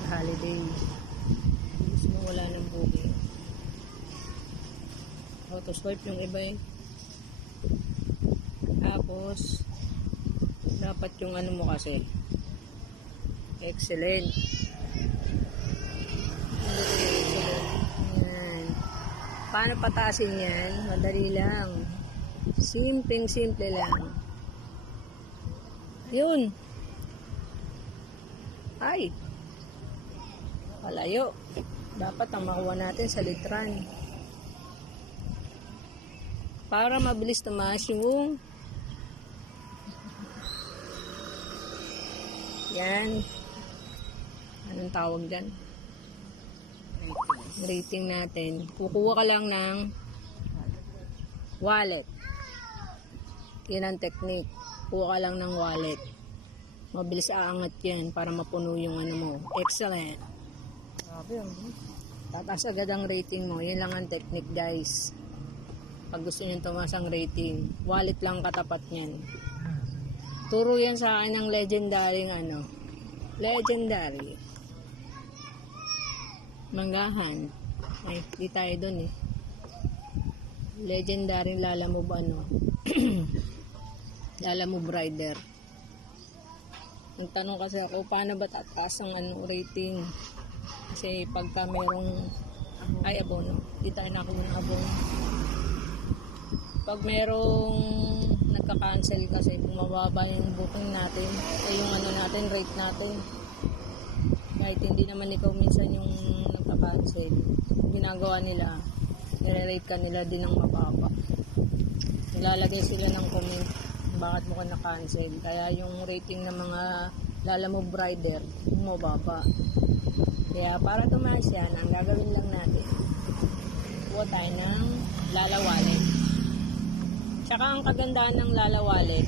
mag-holiday. Gusto mo wala ng booking. Auto swipe yung iba eh. Tapos, dapat yung ano mo kasi. Excellent. Yan. Paano pataasin yan? Madali lang. Simple lang. Yun. Ay. Palayo. Dapat ang makuha natin sa litran. Para mabilis tumaas yung yan. Anong tawag dyan? Rating natin. Kukuha ka lang ng wallet. Yan ang technique. Kuha ka lang ng wallet. Mabilis aangat yan para mapuno yung ano mo. Excellent. Grabe yun. Tataas agad ang rating mo. Yan lang ang technique, guys. Pag gusto nyo tumaas ang rating, wallet lang katapat nyan. Turo yan sa akin ng legendary ano. Legendary. Manggahan. Ay, di tayo dun eh. Legendary Lalamove ano. Lalamove rider. Nagtanong kasi ako, paano ba tataas ang ano, rating? Kasi pagka merong ay abono. Di tayo nakuha ng abono. Pag merong nagka-cancel kasi bumababa yung booking natin yung ano natin, rate natin. Kahit hindi naman ikaw minsan yung nagka-cancel, ginagawa nila, nire-rate ka nila din ng mababa. Nilalagay sila ng comment bakit mo ka na-cancel. Kaya yung rating ng mga Lalamove rider bumababa. Kaya para tumaas yan, ang gagawin lang natin, kuha tayo ng Lala Wallet. Tsaka ang kagandahan ng Lala Wallet,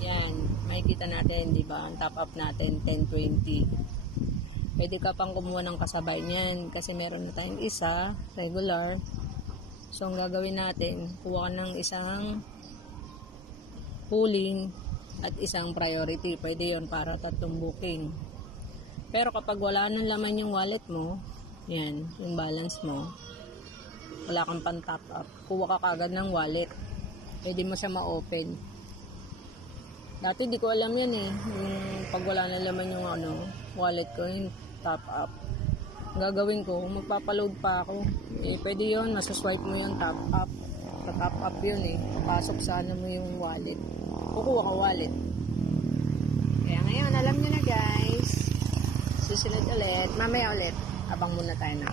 yan, makikita natin, di ba? Ang top up natin, 1020. Pwede ka pang kumuha ng kasabay niyan kasi meron na tayong isa, regular. So, ang gagawin natin, kuha ka ng isang pooling at isang priority. Pwede yon para 3 booking. Pero kapag wala nang laman yung wallet mo, yan, yung balance mo, wala kang pan top up, kuha ka kagad ng wallet. Pwede mo siya ma-open. Dati di ko alam yan eh. Yung pag wala nang laman yung ano, wallet ko, yung top up. Ang gagawin ko, magpapaload pa ako. Eh, pwede yun, masaswipe mo yung top up. Sa top up yun eh. Pasok sa ano mo yung wallet. Kukuha ka wallet. Kaya ngayon, alam nyo na guys. Susunod ulit. Mamaya ulit. Abang muna tayo na.